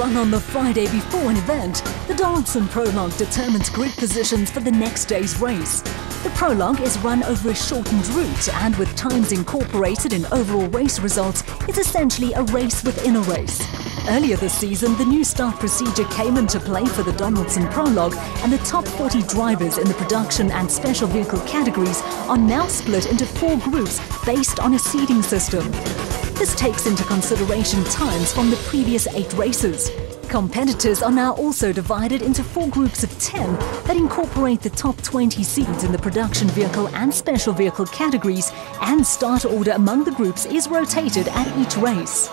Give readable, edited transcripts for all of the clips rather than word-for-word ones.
run on the Friday before an event, the Donaldson Prologue determines group positions for the next day's race. The Prologue is run over a shortened route and with times incorporated in overall race results, it's essentially a race within a race. Earlier this season, the new start procedure came into play for the Donaldson Prologue, and the top 40 drivers in the production and special vehicle categories are now split into 4 groups based on a seeding system. This takes into consideration times from the previous 8 races. Competitors are now also divided into 4 groups of 10 that incorporate the top 20 seeds in the production vehicle and special vehicle categories, and start order among the groups is rotated at each race.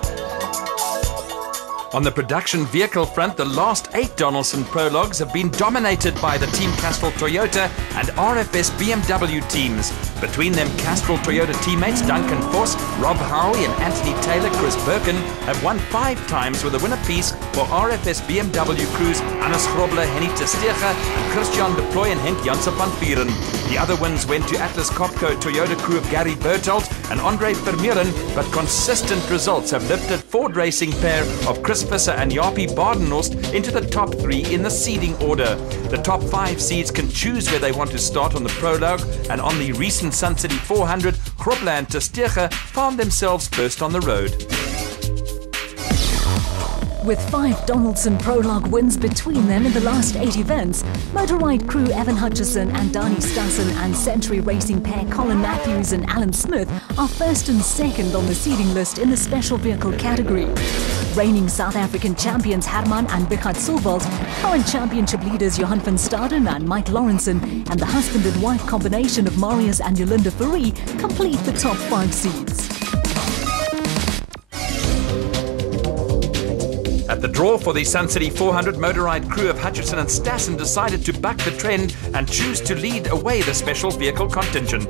On the production vehicle front, the last 8 Donaldson Prologues have been dominated by the Team Castrol Toyota and RFS BMW teams. Between them, Castrol Toyota teammates Duncan Voss, Rob Howie and Anthony Taylor, Chris Birkin have won 5 times, with a win apiece for RFS BMW crews Hannes Grobler, Henny Testeger and Christian de Ploy and Henk Janssen van Vieren. The other wins went to Atlas Copco Toyota crew of Gary Berthold and Andre Vermeulen, but consistent results have lifted Ford Racing pair of Chris Visser and Jaapie Badenhorst into the top 3 in the seeding order. The top 5 seeds can choose where they want to start on the Prologue, and on the recent Sun City 400, Grobler and Testeger found themselves first on the road. With 5 Donaldson Prologue wins between them in the last 8 events, Motorride crew Evan Hutchison and Dani Stassen and Century Racing pair Colin Matthews and Alan Smith are first and second on the seeding list in the special vehicle category. Reigning South African champions Herman and Richard Silvald, current championship leaders Johan van Staden and Mike Lawrenson, and the husband and wife combination of Marius and Yolinda Fourie complete the top 5 seeds. At the draw for the Sun City 400, Motorride crew of Hutchison and Stassen decided to buck the trend and choose to lead away the special vehicle contingent.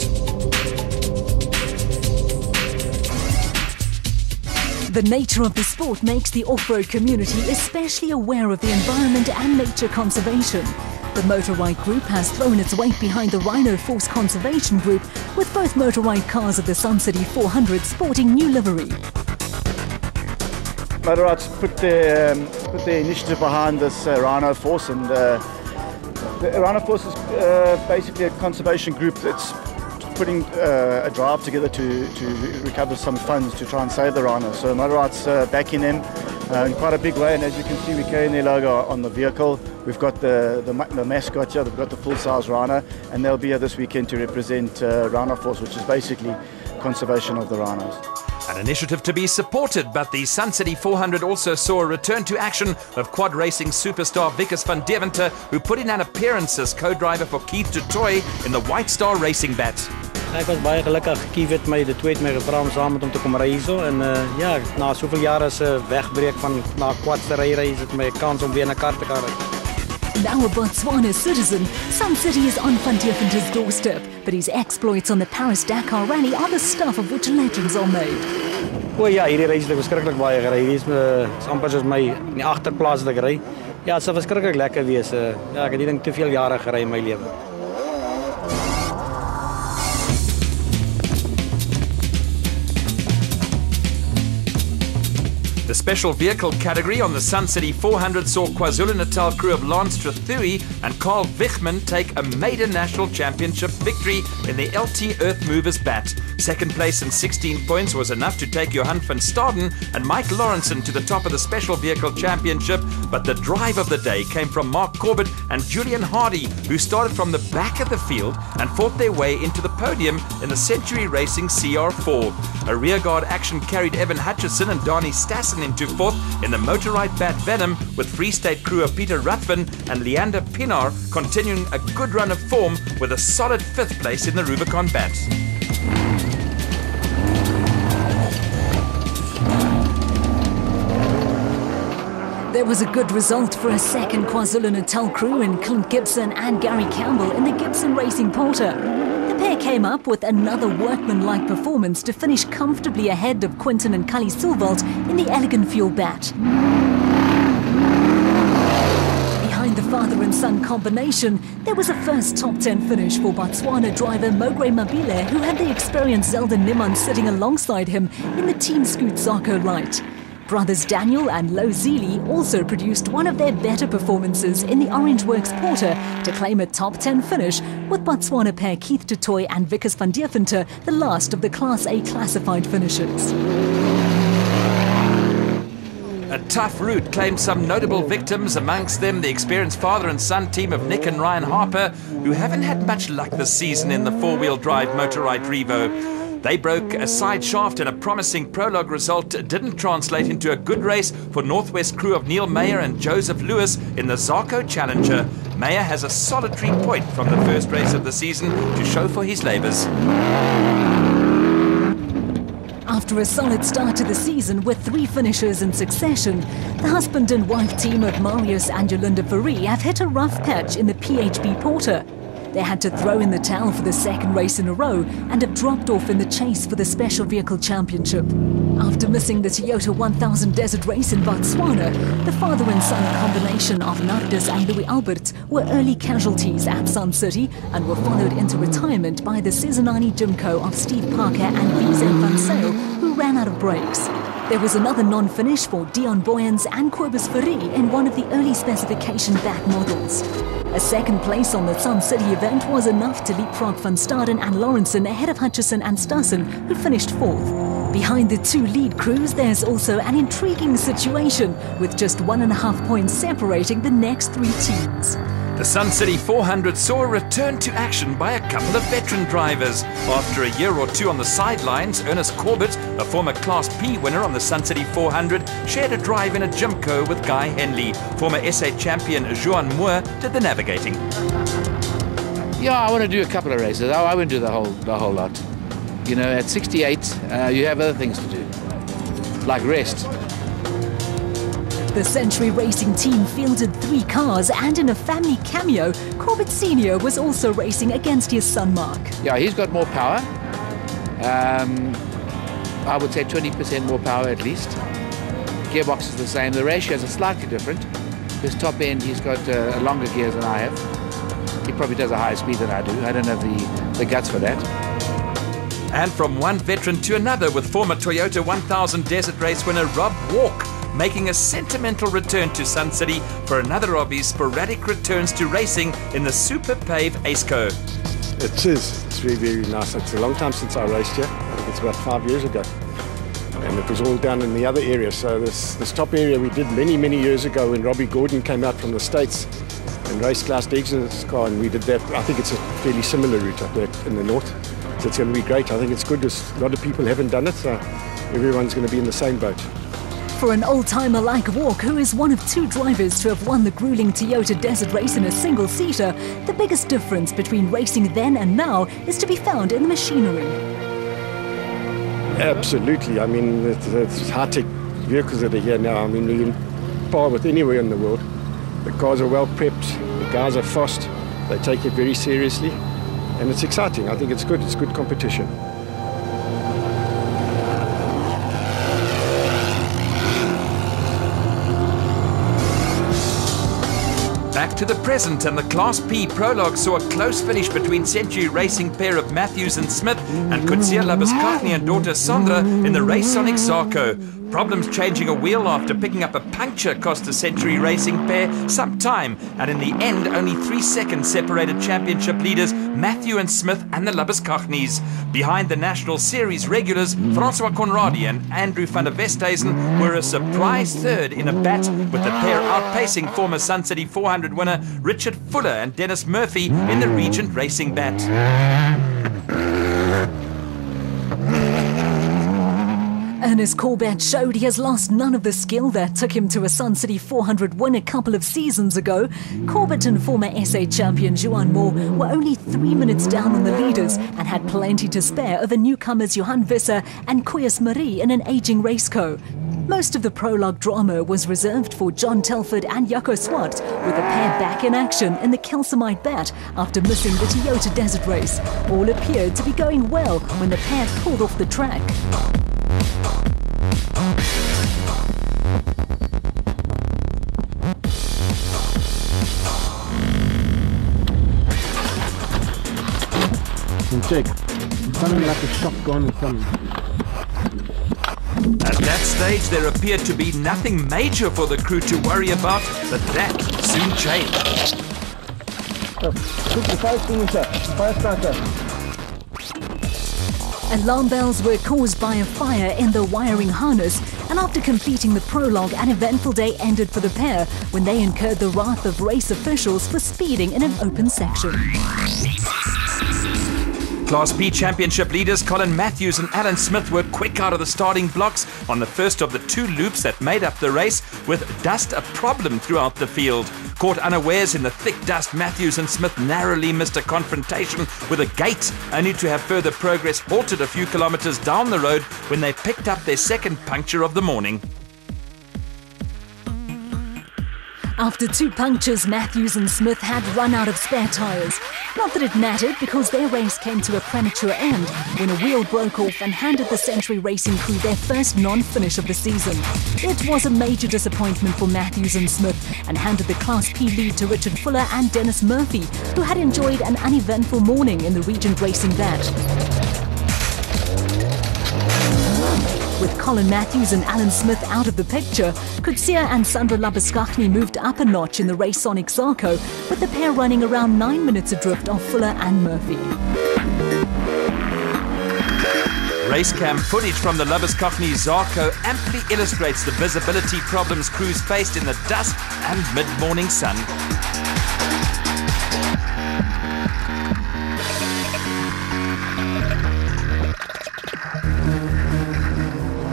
The nature of the sport makes the off-road community especially aware of the environment and nature conservation. The Motorride group has thrown its weight behind the Rhino Force Conservation Group, with both Motorride cars of the Sun City 400 sporting new livery. Motorride's put their initiative behind this Rhino Force, and the Rhino Force is basically a conservation group that's putting a drive together to recover some funds to try and save the rhino. So Motorride's backing them in quite a big way, and as you can see, we're carrying their logo on the vehicle. We've got the mascot here, we've got the full-size rhino, and they'll be here this weekend to represent Rhino Force, which is basically conservation of the rhinos. An initiative to be supported, but the Sun City 400 also saw a return to action of quad racing superstar Wikus van Deventer, who put in an appearance as co-driver for Keith du Toit in the White Star Racing Bat. Ek was baie gelukkig. Keith het my de tweede my gevra om saam met hom te kom ry hierso, en ja, na soveel jare se wegbreek van na quad te ry is dit my kans om weer 'n kar te kan ry. Now a Botswana citizen, Sun City is on Van Deventer's doorstep, but his exploits on the Paris-Dakar Rally are the stuff of which legends are made. O ja, hierdie reis het verskriklik baie gery. Hierdie is amper soos my in die agterplaas wat ek ry. Ja, dit sou verskriklik lekker wees. Ja, ek het hierdie ding te veel jare gery in my lewe. The special vehicle category on the Sun City 400 saw KwaZulu-Natal crew of Lance Trethui and Carl Wichmann take a maiden national championship victory in the LT Earth Movers Bat. Second place and 16 points was enough to take Johan van Staden and Mike Lawrenson to the top of the special vehicle championship, but the drive of the day came from Mark Corbett and Julian Hardy, who started from the back of the field and fought their way into the podium in the Century Racing CR4. A rearguard action carried Evan Hutchison and Dani Stassen into 4th in the Motorride Bat Venom, with Free State crew of Peter Ruthven and Leander Pinar continuing a good run of form with a solid 5th place in the Rubicon Bat. There was a good result for a second KwaZulu-Natal crew in Clint Gibson and Gary Campbell in the Gibson Racing Porter. The pair came up with another workmanlike performance to finish comfortably ahead of Quinton and Cully Silvald in the Elegant Fuel Bat. Behind the father and son combination, there was a first top 10 finish for Botswana driver Mogre Mabile, who had the experienced Zelda Niman sitting alongside him in the Team Scoot Zarko Light. Brothers Daniel and Lo Zili also produced one of their better performances in the Orange Works Porter to claim a top 10 finish, with Botswana pair Keith du Toit and Wikus van Deventer the last of the Class A classified finishers. A tough route claimed some notable victims, amongst them the experienced father and son team of Nick and Ryan Harper, who haven't had much luck this season in the four-wheel drive Motorride Revo. They broke a side shaft, and a promising prologue result didn't translate into a good race for Northwest crew of Neil Meyer and Joseph Lewis in the Zarco Challenger. Meyer has a solitary point from the first race of the season to show for his labours. After a solid start to the season with 3 finishes in succession, the husband and wife team of Marius and Yolanda Fourie have hit a rough patch in the PHB Porter. They had to throw in the towel for the second race in a row and have dropped off in the chase for the Special Vehicle Championship. After missing the Toyota 1000 Desert Race in Botswana, the father and son combination of Nardus and Louis Albert were early casualties at Sun City and were followed into retirement by the Cesarani Jimco of Steve Parker and Vincent van Sale, who ran out of brakes. There was another non-finish for Dion Boyens and Cobus Fourie in one of the early specification back models. A second place on the Sun City event was enough to leapfrog Van Staden and Lawrenson ahead of Hutchison and Stassen, who finished 4th. Behind the 2 lead crews, there's also an intriguing situation, with just 1.5 points separating the next 3 teams. The Sun City 400 saw a return to action by a couple of veteran drivers. After a year or 2 on the sidelines, Ernest Corbett, a former Class P winner on the Sun City 400, shared a drive in a Jimco with Guy Henley. Former SA champion Juan Moore did the navigating. Yeah, I want to do a couple of races. I won't do the whole lot. You know, at 68, you have other things to do, like rest. The Century Racing team fielded 3 cars, and in a family cameo, Corbett Sr. was also racing against his son Mark. Yeah, he's got more power. I would say 20% more power at least. Gearbox is the same. The ratios are slightly different. His top end, he's got longer gears than I have. He probably does a higher speed than I do. I don't have the guts for that. And from one veteran to another, with former Toyota 1000 Desert Race winner Rob Walk making a sentimental return to Sun City for another of his sporadic returns to racing in the Super Pave Aceco. It is. It's very, very nice. It's a long time since I raced here. I think it's about 5 years ago. And it was all down in the other area. So this top area we did many, many years ago when Robbie Gordon came out from the States and raced Klaus Deggen's car, and we did that. I think it's a fairly similar route up there in the north. So it's going to be great. I think it's good. A lot of people haven't done it, so everyone's going to be in the same boat. For an old-timer like Walk, who is one of 2 drivers to have won the grueling Toyota Desert Race in a single-seater, the biggest difference between racing then and now is to be found in the machinery. Absolutely. I mean, it's high-tech vehicles that are here now. I mean, we can par with anywhere in the world. The cars are well prepped, the guys are fast, they take it very seriously, and it's exciting. I think it's good. It's good competition. Back to the present, and the Class P prologue saw a close finish between Century Racing pair of Matthews and Smith and Kutsia Labuskaghni and daughter Sandra in the Racesonic Zarco. Problems changing a wheel after picking up a puncture cost the Century Racing pair some time, and in the end only 3 seconds separated championship leaders Matthew and Smith and the Labuskaghnis. Behind the National Series regulars, Francois Conradi and Andrew van der Westhuizen were a surprise third in a bat, with the pair outpacing former Sun City 400 winner Richard Fuller and Dennis Murphy in the Regent Racing bat. Ernest Corbett showed he has lost none of the skill that took him to a Sun City 400 win a couple of seasons ago. Corbett and former SA champion Juan Moore were only 3 minutes down on the leaders and had plenty to spare over newcomers Johan Visser and Koyas Marie in an aging raceco. Most of the prologue drama was reserved for John Telford and Jaco Swart, with the pair back in action in the Kelsamite bat after missing the Toyota Desert Race. All appeared to be going well when the pair pulled off the track. Check. It's something like a shotgun or something. At that stage, there appeared to be nothing major for the crew to worry about, but that soon changed. Alarm bells were caused by a fire in the wiring harness, and after completing the prologue, an eventful day ended for the pair when they incurred the wrath of race officials for speeding in an open section. Class B Championship leaders Colin Matthews and Alan Smith were quick out of the starting blocks on the first of the two loops that made up the race, with dust a problem throughout the field. Caught unawares in the thick dust, Matthews and Smith narrowly missed a confrontation with a gate, only to have further progress halted a few kilometres down the road when they picked up their second puncture of the morning. After two punctures, Matthews and Smith had run out of spare tyres. Not that it mattered, because their race came to a premature end when a wheel broke off and handed the Century Racing crew their first non-finish of the season. It was a major disappointment for Matthews and Smith and handed the Class P lead to Richard Fuller and Dennis Murphy, who had enjoyed an uneventful morning in the Regent Racing Vat. With Colin Matthews and Alan Smith out of the picture, Coetzee and Sandra Labuschagne moved up a notch in the race on Exarco, with the pair running around 9 minutes adrift of Fuller and Murphy. Race cam footage from the Labuschagne Zarco amply illustrates the visibility problems crews faced in the dust and mid-morning sun.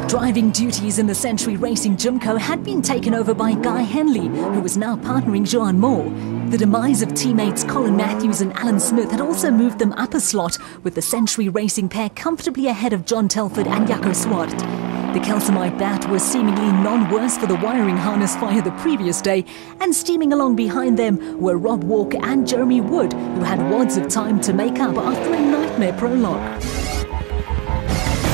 Driving duties in the Century Racing Gymco had been taken over by Guy Henley, who was now partnering Johan Moore. The demise of teammates Colin Matthews and Alan Smith had also moved them up a slot, with the Century Racing pair comfortably ahead of John Telford and Jaco Swart. The Calcimite Bat was seemingly none worse for the wiring harness fire the previous day, and steaming along behind them were Rob Walker and Jeremy Wood, who had wads of time to make up after a nightmare prologue.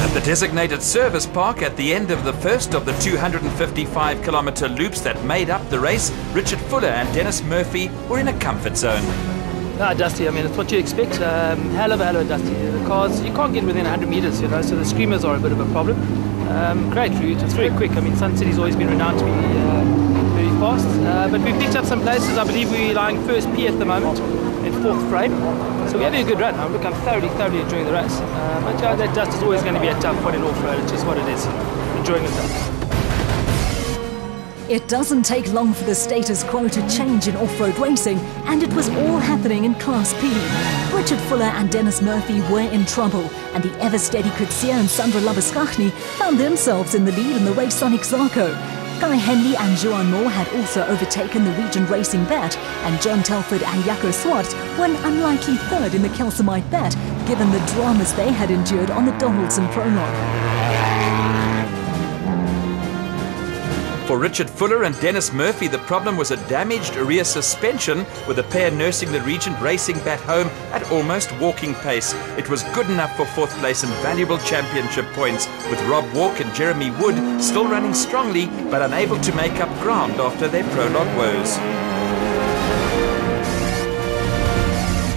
At the designated service park at the end of the first of the 255-kilometre loops that made up the race, Richard Fuller and Dennis Murphy were in a comfort zone. Dusty, I mean, it's what you expect. Hell of a dusty. The cars, you can't get within 100 metres, you know, so the screamers are a bit of a problem. Great route, it's very quick. I mean, Sun City's always been renowned to be very fast. But we've picked up some places. I believe we're lying first P at the moment, in fourth frame. So we're having a good run. Look, I'm thoroughly enjoying the race. But that dust is always going to be a tough one in off-road. It's just what it is. Enjoying it. It doesn't take long for the status quo to change in off-road racing, and it was all happening in Class P. Richard Fuller and Dennis Murphy were in trouble, and the ever-steady Coetzee and Sandra Labuschagne found themselves in the lead in the race on Exarco. Guy Henley and Johan Moore had also overtaken the Regent Racing Bat, and John Telford and Jaco Swart were an unlikely third in the Calcimite Bat, given the dramas they had endured on the Donaldson Prologue. For Richard Fuller and Dennis Murphy, the problem was a damaged rear suspension, with the pair nursing the Regent Racing Bat home at almost walking pace. It was good enough for fourth place and valuable championship points, with Rob Walk and Jeremy Wood still running strongly but unable to make up ground after their prologue woes.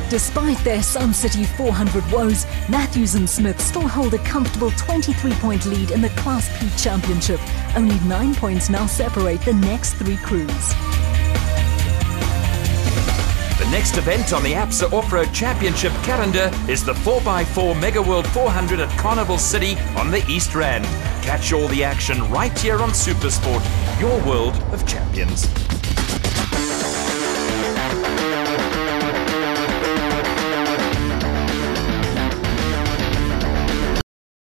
Despite their Sun City 400 woes, Matthews and Smith still hold a comfortable 23-point lead in the Class P Championship. Only 9 points now separate the next three crews. The next event on the APSA Off-Road Championship calendar is the 4x4 Mega World 400 at Carnival City on the East Rand. Catch all the action right here on Supersport, your world of champions.